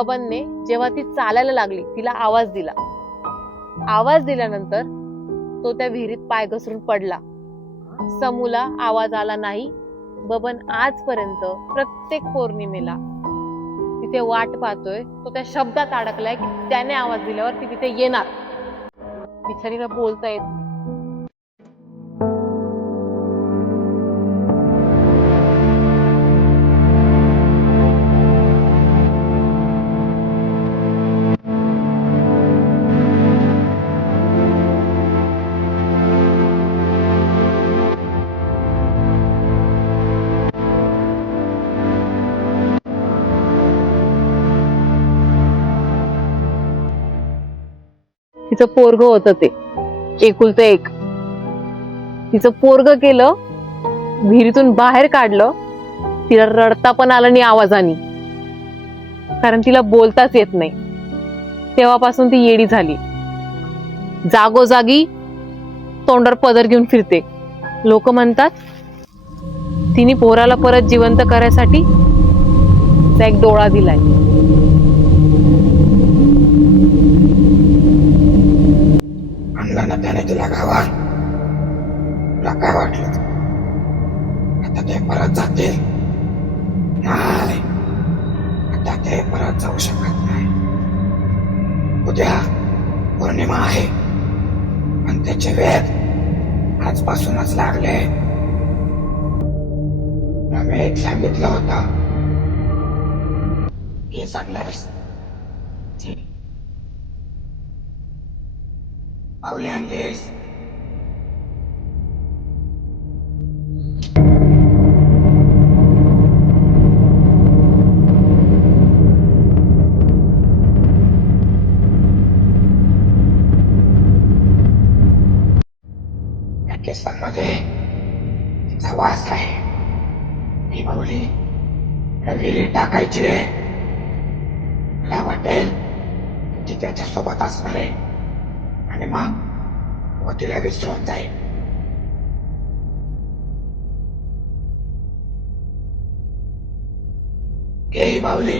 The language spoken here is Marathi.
बबनने जेव्हा ती चालायला लागली तिला आवाज दिला. आवाज दिल्यानंतर तो त्या विहिरीत पाय घसरून पडला. समूला आवाज आला नाही. बबन आजपर्यंत प्रत्येक पौर्णिमेला तिथे वाट पाहतोय. तो त्या शब्दात अडकलाय की त्याने आवाज दिल्यावर ती तिथे येणार. बिचारीला बोलता येत नाही. तिचं पोरग होतं ते एकुलतं एक. तिचं पोरग केलं, विहिरीतून बाहेर काढलं. तिला रडता पण आलं नाही आवाजाने, कारण तिला बोलताच येत नाही. तेव्हापासून ती येडी झाली. जागोजागी तोंडावर पदर घेऊन फिरते. लोक म्हणतात तिने पोराला परत जिवंत करायसाठी तिचा एक डोळा दिलाय. आणला ना त्याने तुला गावात. तुला काय वाटलं आता ते परत जातील? नाही, आता ते परत जाऊ शकत नाही. उद्या पौर्णिमा आहे आणि त्याचे वेद आजपासूनच लागले. वेद सांगितलं होतं हे सांगणारच. पावले आणलीस? या केसांमध्ये तिचा वास आहे. मी पावली विहिरीत टाकायची रे. मला वाटेल ती त्याच्या सोबत असणार आहे आणि मग व तिला विसरून जाईल. घे बावली.